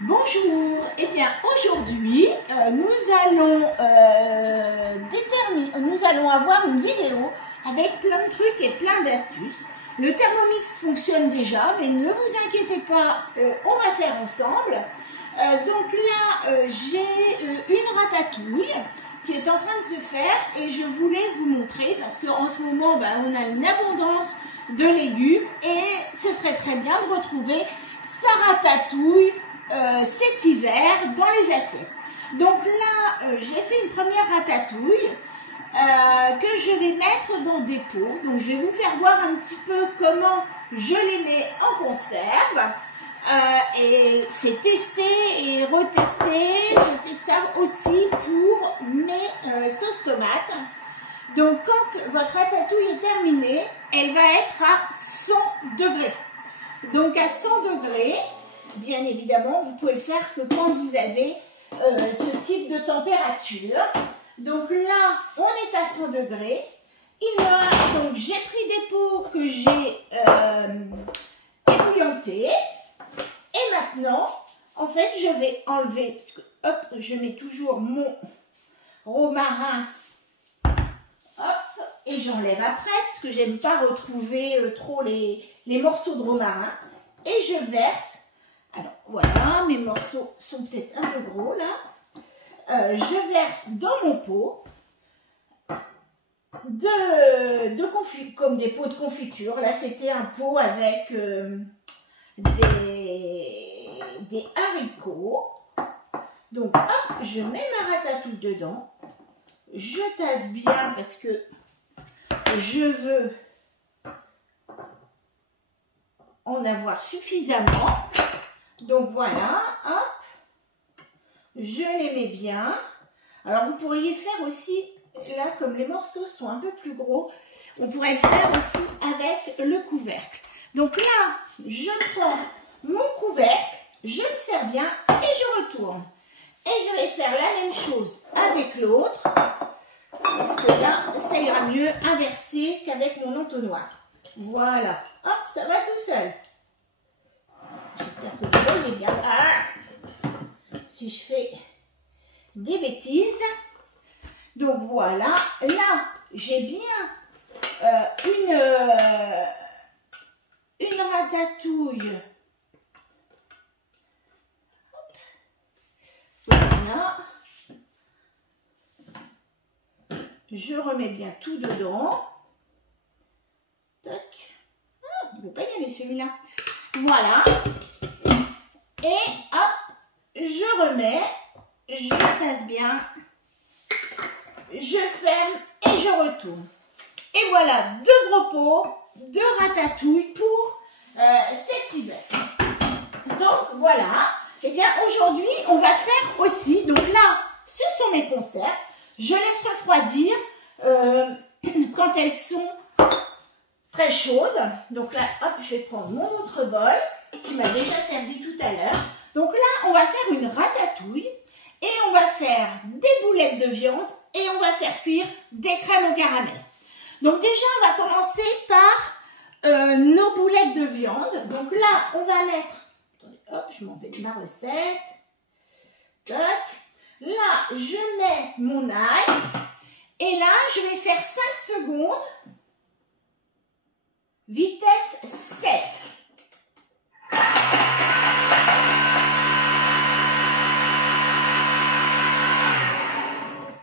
Bonjour, eh bien aujourd'hui nous allons avoir une vidéo avec plein de trucs et plein d'astuces. Le Thermomix fonctionne déjà, mais ne vous inquiétez pas, on va faire ensemble. Donc là j'ai une ratatouille qui est en train de se faire et je voulais vous montrer parce qu'en ce moment on a une abondance de légumes et ce serait très bien de retrouver sa ratatouille cet hiver dans les assiettes. Donc là j'ai fait une première ratatouille que je vais mettre dans des pots. Donc je vais vous faire voir un petit peu comment je les mets en conserve. Et c'est testé et retesté. Je fais ça aussi pour mes sauces tomates. Donc quand votre ratatouille est terminée, elle va être à 100 degrés. Donc à 100 degrés, bien évidemment, vous pouvez le faire que quand vous avez ce type de température. Donc là, on est à 100 degrés. Donc j'ai pris des pots que j'ai ébouillantés. Et maintenant, en fait, je vais enlever, parce que hop, je mets toujours mon romarin, hop, et j'enlève après, parce que j'aime pas retrouver trop les morceaux de romarin. Et je verse, alors voilà, mes morceaux sont peut-être un peu gros là. Je verse dans mon pot comme des pots de confiture. Là, c'était un pot avec des haricots. Donc hop, je mets ma ratatouille dedans, je tasse bien parce que je veux en avoir suffisamment. Donc voilà, hop, je les mets bien. Alors vous pourriez faire aussi, là comme les morceaux sont un peu plus gros, on pourrait le faire aussi avec le couvercle. Donc là, je prends mon couvercle, je le serre bien et je retourne. Et je vais faire la même chose avec l'autre, parce que là, ça ira mieux inversé qu'avec mon entonnoir. Voilà, hop, ça va tout seul. J'espère que vous voyez bien. Ah, si je fais des bêtises. Donc voilà, là, j'ai bien une ratatouille. Voilà. Je remets bien tout dedans. Tac. Ah, il ne veut pas y aller celui-là. Voilà. Et hop, je remets. Je tasse bien. Je ferme et je retourne. Et voilà, deux gros pots de ratatouille pour cet hiver. Donc voilà. Eh bien aujourd'hui, on va faire aussi, donc là, ce sont mes conserves. Je laisse refroidir quand elles sont très chaudes. Donc là, hop, je vais prendre mon autre bol qui m'a déjà servi tout à l'heure. Donc là, on va faire une ratatouille et on va faire des boulettes de viande et on va faire cuire des crèmes au caramel. Donc déjà, on va commencer par nos boulettes de viande. Donc là, on va mettre... Hop, je m'en vais de ma recette. Tac. Là, je mets mon ail. Et là, je vais faire 5 secondes. Vitesse 7.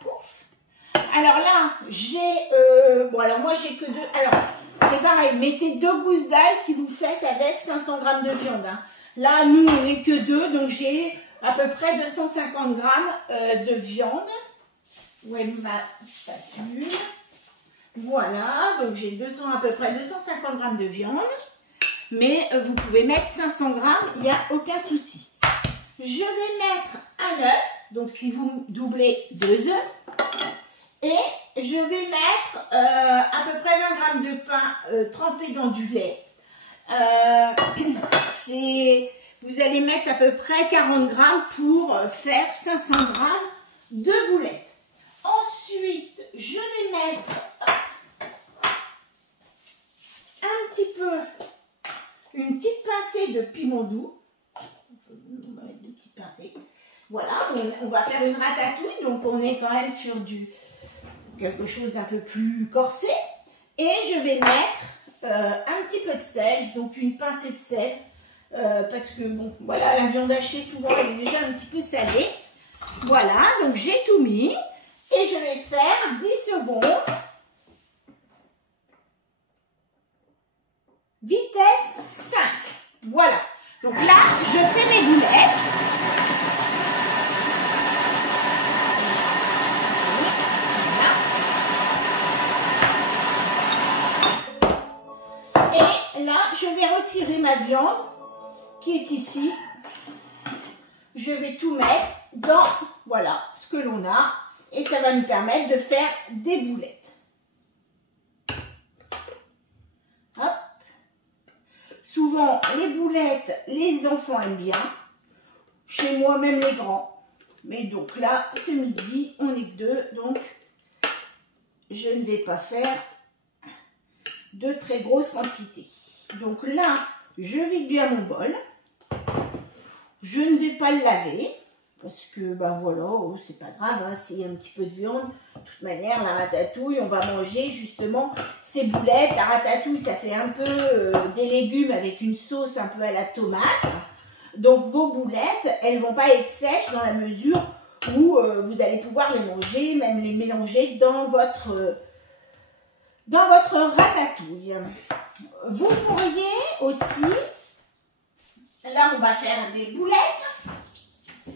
Pouf. Alors là, j'ai... bon, alors moi, j'ai que 2... Alors, c'est pareil. Mettez 2 gousses d'ail si vous faites avec 500 g de viande. Hein. Là, nous, on n'est que 2, donc j'ai à peu près 250 g de viande. Où est ma spatule? Voilà, donc j'ai à peu près 250 g de viande. Mais vous pouvez mettre 500 g, il n'y a aucun souci. Je vais mettre un œuf, donc si vous doublez 2 œufs. Et je vais mettre à peu près 20 g de pain trempé dans du lait. Vous allez mettre à peu près 40 g pour faire 500 g de boulettes. Ensuite, je vais mettre un petit peu, une petite pincée de piment doux. On va mettre une petite pincée. Voilà, on va faire une ratatouille, donc on est quand même sur quelque chose d'un peu plus corsé. Et je vais mettre un petit peu de sel, donc une pincée de sel, parce que bon, voilà, la viande hachée souvent elle est déjà un petit peu salée. Voilà, donc j'ai tout mis et je vais faire 10 secondes. Vitesse 5. Voilà. Donc là, je fais mes boulettes. Et là, je vais retirer ma viande qui est ici. Je vais tout mettre dans, voilà, ce que l'on a. Et ça va nous permettre de faire des boulettes. Hop. Souvent, les boulettes, les enfants aiment bien. Chez moi, même les grands. Mais donc là, ce midi, on est que deux. Donc, je ne vais pas faire de très grosses quantités. Donc là, je vide bien mon bol. Je ne vais pas le laver. Parce que, ben voilà, oh, c'est pas grave, hein, s'il y a un petit peu de viande. De toute manière, la ratatouille, on va manger justement ces boulettes. La ratatouille, ça fait un peu des légumes avec une sauce un peu à la tomate. Donc, vos boulettes, elles ne vont pas être sèches dans la mesure où vous allez pouvoir les manger, même les mélanger dans votre ratatouille. Vous pourriez aussi, là, on va faire des boulettes.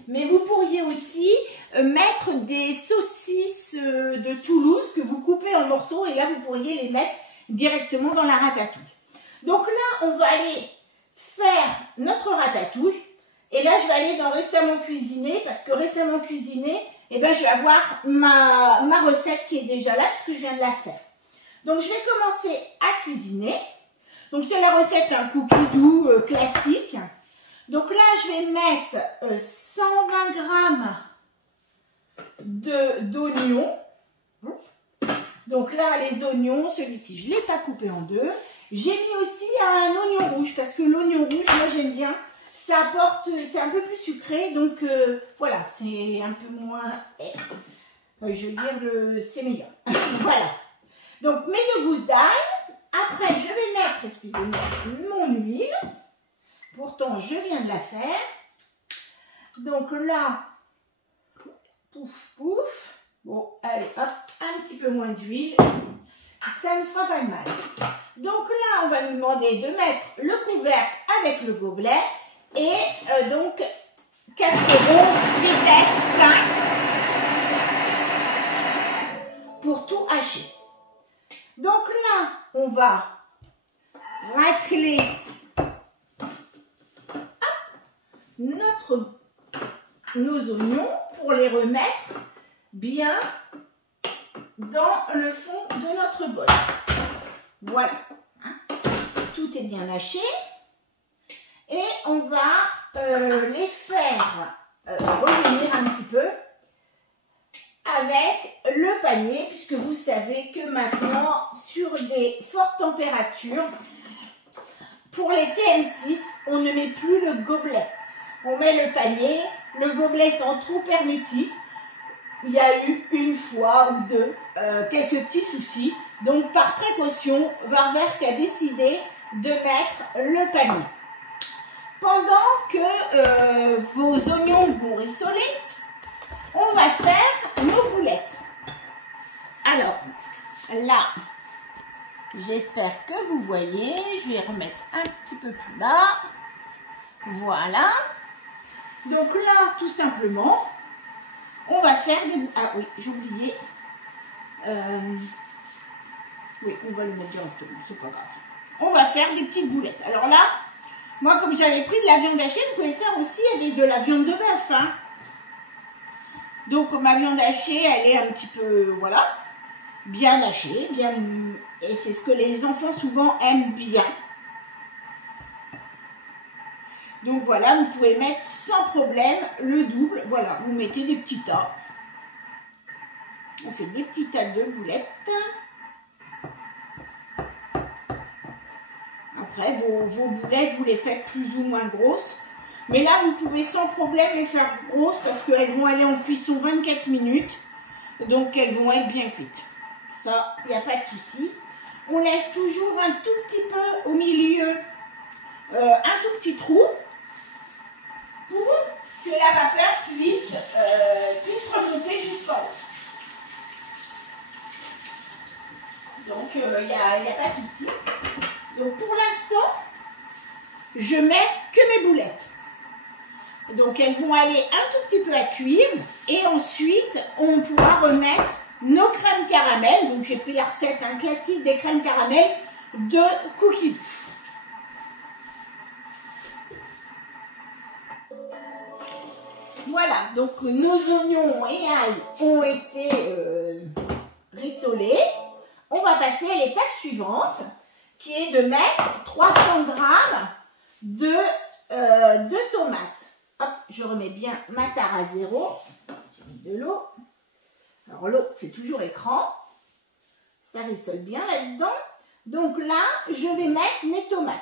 Mais vous pourriez aussi mettre des saucisses de Toulouse que vous coupez en morceaux et là, vous pourriez les mettre directement dans la ratatouille. Donc là, on va aller faire notre ratatouille. Et là, je vais aller dans récemment cuisiné parce que récemment cuisiné, eh ben, je vais avoir ma recette qui est déjà là puisque je viens de la faire. Donc, je vais commencer à cuisiner. Donc, c'est la recette un cookie doux classique. Donc là, je vais mettre 120 grammes d'oignons. Donc là, les oignons, celui-ci, je ne l'ai pas coupé en deux. J'ai mis aussi un oignon rouge parce que l'oignon rouge, moi j'aime bien. Ça apporte, c'est un peu plus sucré. Donc voilà, c'est un peu moins, je veux dire, c'est meilleur. Voilà. Donc mes 2 gousses d'ail. Après, je vais mettre, excusez-moi, mon huile. Pourtant, je viens de la faire. Donc là, pouf, pouf. Bon, allez, hop, un petit peu moins d'huile. Ça ne fera pas de mal. Donc là, on va nous demander de mettre le couvercle avec le gobelet. Et donc, 4 secondes, vitesse 5. Pour tout hacher. Donc là, on va racler nos oignons pour les remettre bien dans le fond de notre bol. Voilà. Tout est bien haché. Et on va les faire revenir un petit peu avec le panier, puisque vous savez que maintenant, sur des fortes températures, pour les TM6, on ne met plus le gobelet. On met le panier, le gobelet étant trop hermétique. Il y a eu une fois ou deux quelques petits soucis. Donc, par précaution, Warwerk a décidé de mettre le panier. Pendant que vos oignons vont rissoler, on va faire nos boulettes. Alors, là, j'espère que vous voyez. Je vais remettre un petit peu plus bas. Voilà. Donc là, tout simplement, on va faire des... Ah oui, j'ai oublié. Oui, on va le mettre directement, c'est pas grave. On va faire des petites boulettes. Alors là, moi, comme j'avais pris de la viande hachée, vous pouvez le faire aussi avec de la viande de bœuf. Hein. Donc, ma viande hachée, elle est un petit peu, voilà, bien hachée, bien... Et c'est ce que les enfants, souvent, aiment bien. Donc voilà, vous pouvez mettre sans problème le double. Voilà, vous mettez des petits tas. On fait des petits tas de boulettes. Après, vos boulettes, vous les faites plus ou moins grosses. Mais là, vous pouvez sans problème les faire grosses parce qu'elles vont aller en cuisson 24 minutes. Donc, elles vont être bien cuites. Ça, il n'y a pas de souci. On laisse toujours un tout petit peu au milieu, un tout petit trou pour que la vapeur puisse remonter jusqu'en haut. Donc, il n'y a pas de souci. Donc, pour l'instant, je mets que mes boulettes. Donc, elles vont aller un tout petit peu à cuire. Et ensuite, on pourra remettre nos crèmes caramel. Donc, j'ai pris la recette classique des crèmes caramel de Cookie. Voilà, donc nos oignons et ail ont été rissolés. On va passer à l'étape suivante, qui est de mettre 300 g de tomates. Hop, je remets bien ma tare à zéro. J'ai mis de l'eau. Alors l'eau fait toujours écran. Ça rissole bien là-dedans. Donc là, je vais mettre mes tomates.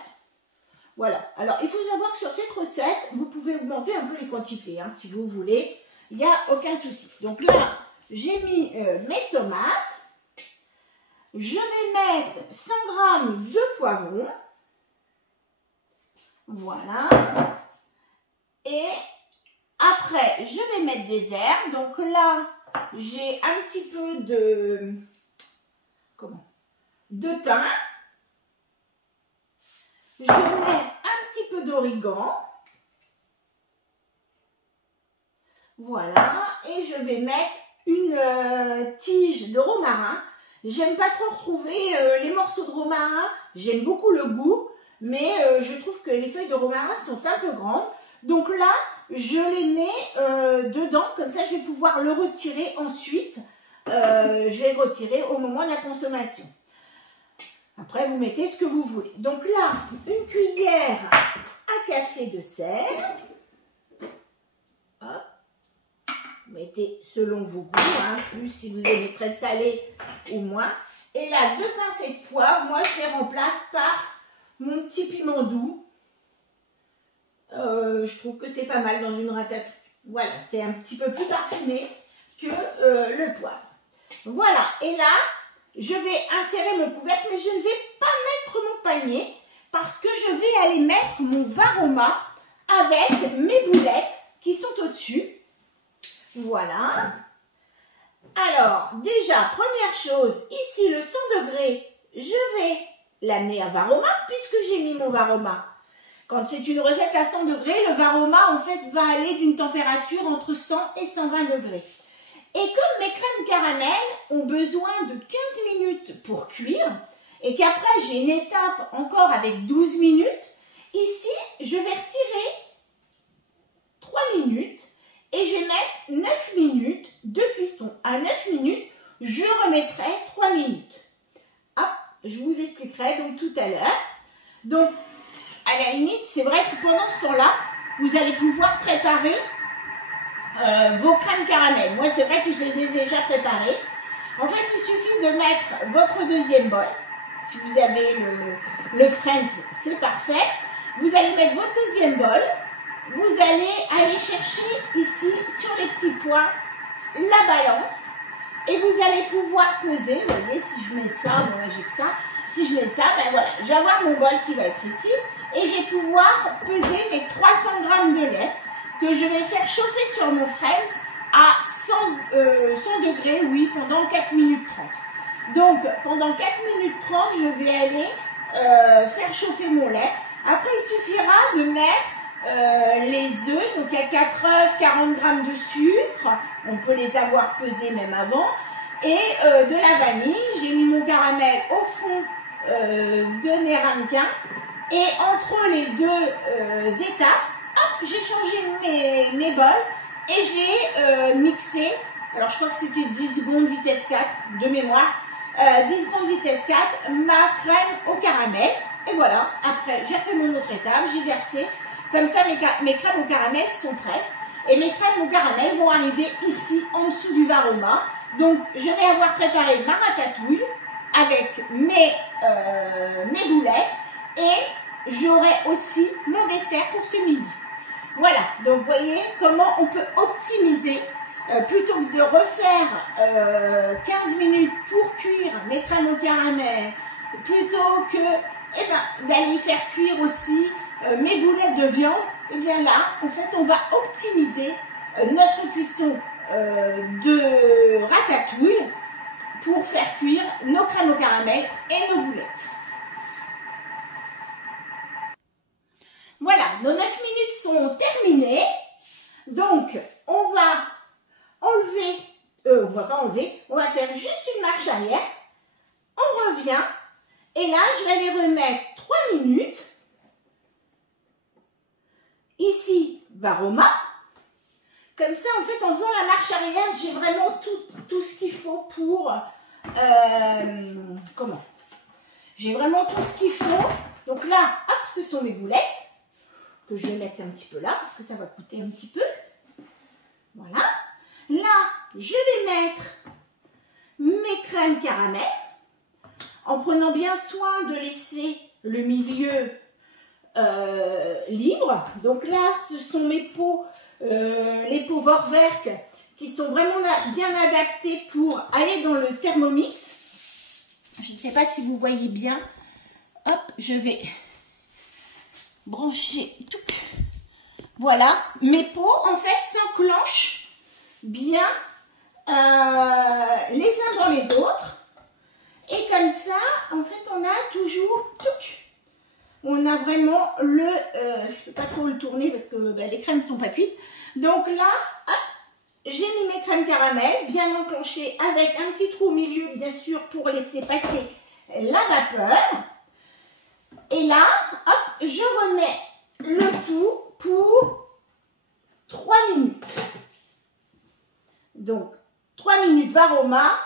Voilà. Alors, il faut savoir que sur cette recette, vous pouvez augmenter un peu les quantités, hein, si vous voulez. Il n'y a aucun souci. Donc là, j'ai mis mes tomates. Je vais mettre 100 g de poivrons. Voilà. Et après, je vais mettre des herbes. Donc là, j'ai un petit peu de thym. Je mets un petit peu d'origan. Voilà. Et je vais mettre une tige de romarin. J'aime pas trop retrouver les morceaux de romarin. J'aime beaucoup le goût. Mais je trouve que les feuilles de romarin sont un peu grandes. Donc là, je les mets dedans. Comme ça, je vais pouvoir le retirer ensuite. Je vais le retirer au moment de la consommation. Après, vous mettez ce que vous voulez. Donc là, une cuillère à café de sel. Hop. Vous mettez selon vos goûts, hein, plus si vous aimez très salé ou moins. Et là, 2 pincées de poivre. Moi, je les remplace par mon petit piment doux. Je trouve que c'est pas mal dans une ratatouille. Voilà, c'est un petit peu plus parfumé que le poivre. Voilà, et là, je vais insérer mon couvercle, mais je ne vais pas mettre mon panier parce que je vais aller mettre mon varoma avec mes boulettes qui sont au-dessus. Voilà. Alors, déjà, première chose, ici, le 100 degrés, je vais l'amener à varoma puisque j'ai mis mon varoma. Quand c'est une recette à 100 degrés, le varoma, en fait, va aller d'une température entre 100 et 120 degrés. Et comme mes crèmes caramel ont besoin de 15 minutes pour cuire, et qu'après j'ai une étape encore avec 12 minutes, ici je vais retirer 3 minutes et je vais mettre 9 minutes de cuisson. À 9 minutes, je remettrai 3 minutes. Hop, je vous expliquerai donc tout à l'heure. Donc, à la limite, c'est vrai que pendant ce temps-là, vous allez pouvoir préparer vos crèmes caramel. Moi, c'est vrai que je les ai déjà préparées. En fait, il suffit de mettre votre deuxième bol. Si vous avez le Friends, c'est parfait. Vous allez mettre votre deuxième bol. Vous allez aller chercher ici, sur les petits points, la balance. Et vous allez pouvoir peser. Vous voyez, si je mets ça, bon là j'ai que ça. Si je mets ça, ben voilà, je vais avoir mon bol qui va être ici. Et je vais pouvoir peser mes 300 g de lait que je vais faire chauffer sur mon Friends à 100 degrés, oui, pendant 4 minutes 30. Donc, pendant 4 minutes 30, je vais aller faire chauffer mon lait. Après, il suffira de mettre les œufs, donc il y a 4 œufs, 40 g de sucre, on peut les avoir pesés même avant, et de la vanille. J'ai mis mon caramel au fond de mes ramequins, et entre les deux étapes, hop, j'ai changé mes bols et j'ai mixé, alors je crois que c'était 10 secondes vitesse 4 de mémoire, 10 secondes vitesse 4, ma crème au caramel. Et voilà, après j'ai fait mon autre étape, j'ai versé, comme ça mes crèmes au caramel sont prêtes. Et mes crèmes au caramel vont arriver ici en dessous du varoma. Donc je vais avoir préparé ma ratatouille avec mes boulettes et j'aurai aussi mon dessert pour ce midi. Voilà, donc vous voyez comment on peut optimiser. Plutôt que de refaire 15 minutes pour cuire mes crèmes au caramel, plutôt que d'aller faire cuire aussi mes boulettes de viande, et bien là, en fait, on va optimiser notre cuisson de ratatouille pour faire cuire nos crèmes au caramel et nos boulettes. Voilà, nos 9 minutes sont terminées. Donc, on va enlever, on va pas enlever, on va faire juste une marche arrière. On revient. Et là, je vais les remettre 3 minutes. Ici, Varoma. Comme ça, en fait, en faisant la marche arrière, j'ai vraiment tout ce qu'il faut pour... J'ai vraiment tout ce qu'il faut. Donc là, hop, ce sont mes boulettes. Que je vais mettre un petit peu là, parce que ça va coûter un petit peu. Voilà. Là, je vais mettre mes crèmes caramel. En prenant bien soin de laisser le milieu libre. Donc là, ce sont mes pots, les pots Vorwerk, qui sont vraiment bien adaptés pour aller dans le Thermomix. Je ne sais pas si vous voyez bien. Hop, je vais brancher tout. Voilà, mes pots, en fait, s'enclenchent bien les uns dans les autres. Et comme ça, en fait, on a toujours tout. On a vraiment le... je ne peux pas trop le tourner parce que les crèmes ne sont pas cuites. Donc là, hop, j'ai mis mes crèmes caramel bien enclenchées avec un petit trou au milieu, bien sûr, pour laisser passer la vapeur. Et là, hop, je remets le tout pour 3 minutes. Donc, 3 minutes Varoma,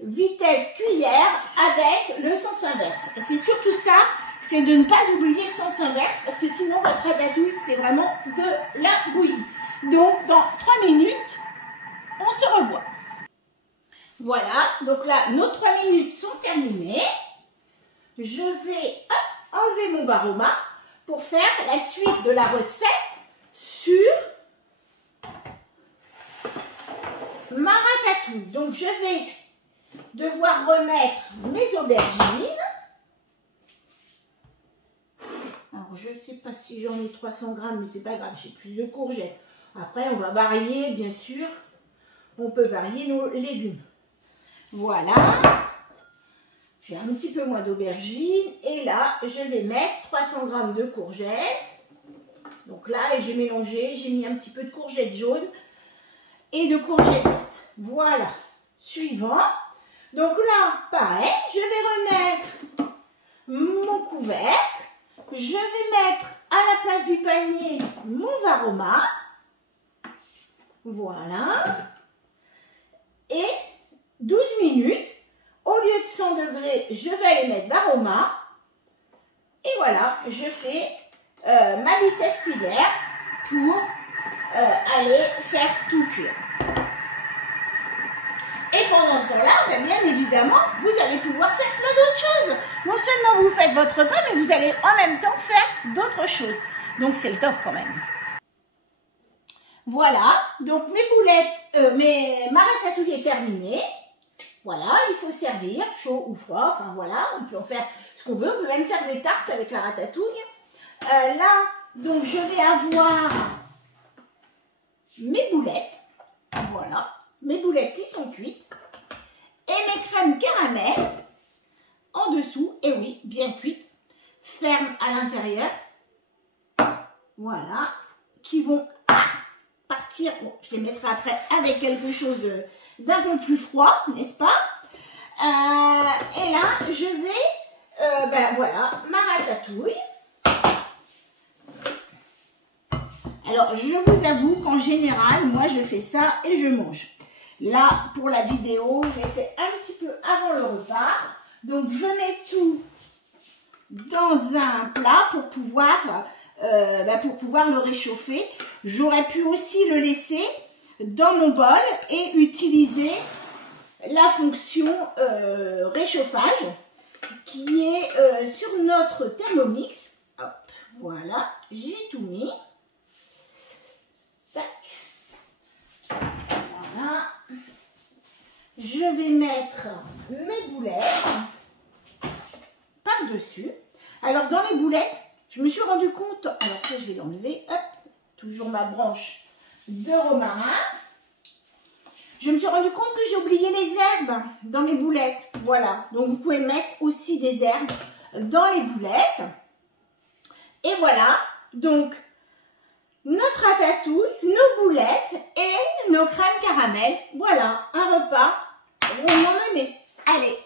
vitesse cuillère avec le sens inverse. C'est surtout ça, c'est de ne pas oublier le sens inverse parce que sinon votre ratatouille, c'est vraiment de la bouillie. Donc, dans 3 minutes, on se revoit. Voilà, donc là, nos 3 minutes sont terminées. Je vais enlever mon Varoma pour faire la suite de la recette sur ma ratatouille. Donc, je vais devoir remettre mes aubergines. Alors, je ne sais pas si j'en ai 300 grammes, mais c'est pas grave, j'ai plus de courgettes. Après, on va varier, bien sûr. On peut varier nos légumes. Voilà. J'ai un petit peu moins d'aubergines. Et là, je vais mettre 300 grammes de courgettes. Donc là, j'ai mélangé. J'ai mis un petit peu de courgettes jaunes et de courgettes vertes. Voilà. Suivant. Donc là, pareil, je vais remettre mon couvercle. Je vais mettre à la place du panier mon Varoma. Voilà. Et 12 minutes. Au lieu de 100 degrés, je vais aller mettre Varoma. Et voilà, je fais ma vitesse cuillère pour aller faire tout cuire. Et pendant ce temps-là, bien évidemment, vous allez pouvoir faire plein d'autres choses. Non seulement vous faites votre repas, mais vous allez en même temps faire d'autres choses. Donc c'est le top quand même. Voilà, donc mes boulettes, ma ratatouille est terminée. Voilà, il faut servir, chaud ou froid, enfin voilà, on peut en faire ce qu'on veut. On peut même faire des tartes avec la ratatouille. Là, donc je vais avoir mes boulettes, voilà, mes boulettes qui sont cuites. Et mes crèmes caramel en dessous, et oui, bien cuites, fermes à l'intérieur. Voilà, qui vont partir, bon, je les mettrai après avec quelque chose d'un peu plus froid, n'est-ce pas? Et là, je vais, voilà, ma ratatouille. Alors, je vous avoue qu'en général, moi, je fais ça et je mange. Là, pour la vidéo, je l'ai fait un petit peu avant le repas. Donc, je mets tout dans un plat pour pouvoir le réchauffer. J'aurais pu aussi le laisser dans mon bol et utiliser la fonction réchauffage qui est sur notre Thermomix. Hop, voilà, j'ai tout mis. je vais mettre mes boulettes par-dessus. Alors, dans les boulettes, je me suis rendu compte, alors ça, je vais l'enlever, hop, toujours ma branche de romarin. Je me suis rendu compte que j'ai oublié les herbes dans les boulettes. Voilà, donc vous pouvez mettre aussi des herbes dans les boulettes. Et voilà, donc notre ratatouille, nos boulettes et nos crèmes caramel. Voilà, un repas rondement mené. Allez,